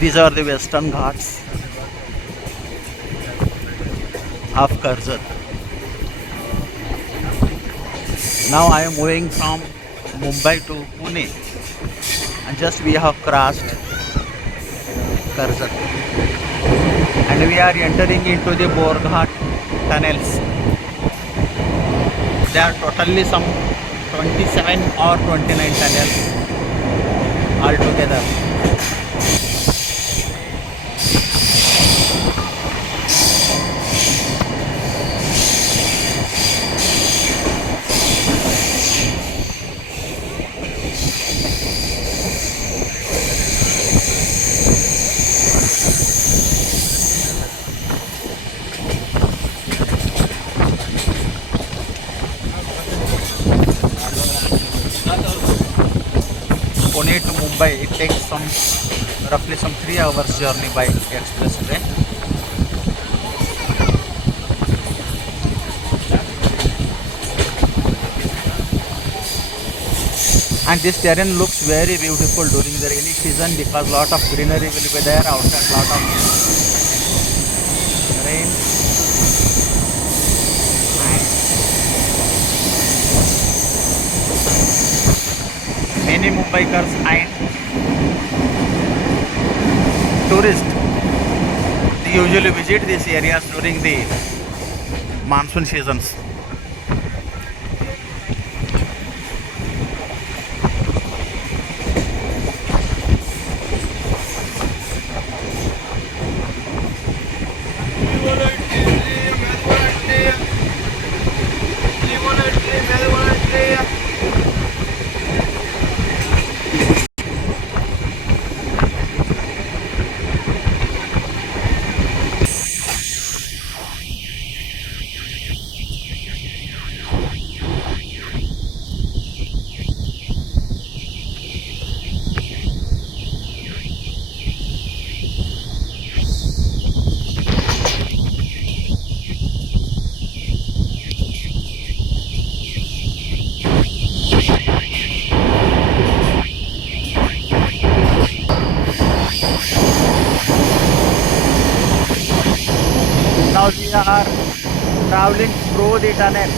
These are the western ghats of Karjat. Now I am moving from Mumbai to Pune, and just we have crossed Karjat and we are entering into the Bhor Ghat tunnels. There are totally some 27 or 29 tunnels altogether. Pune to Mumbai, it takes roughly some 3 hours journey by expressway. And this terrain looks very beautiful during the rainy season because lot of greenery will be there outside, lot of rain. Many Mumbaikars and tourists, they usually visit these areas during the monsoon seasons. Now we are traveling through the tunnel.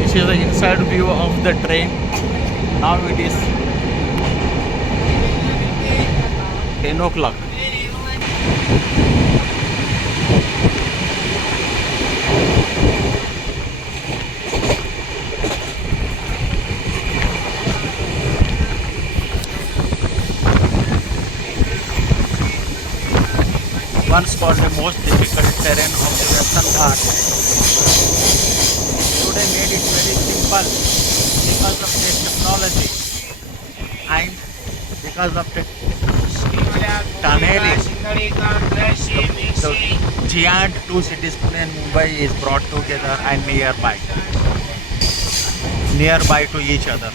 This is the inside view of the train. Now it is 10 o'clock. Once called the most difficult terrain of the Western Ghats, today made it very simple because of the technology and because of the tunneling. The giant two cities, Pune and Mumbai, is brought together and nearby to each other.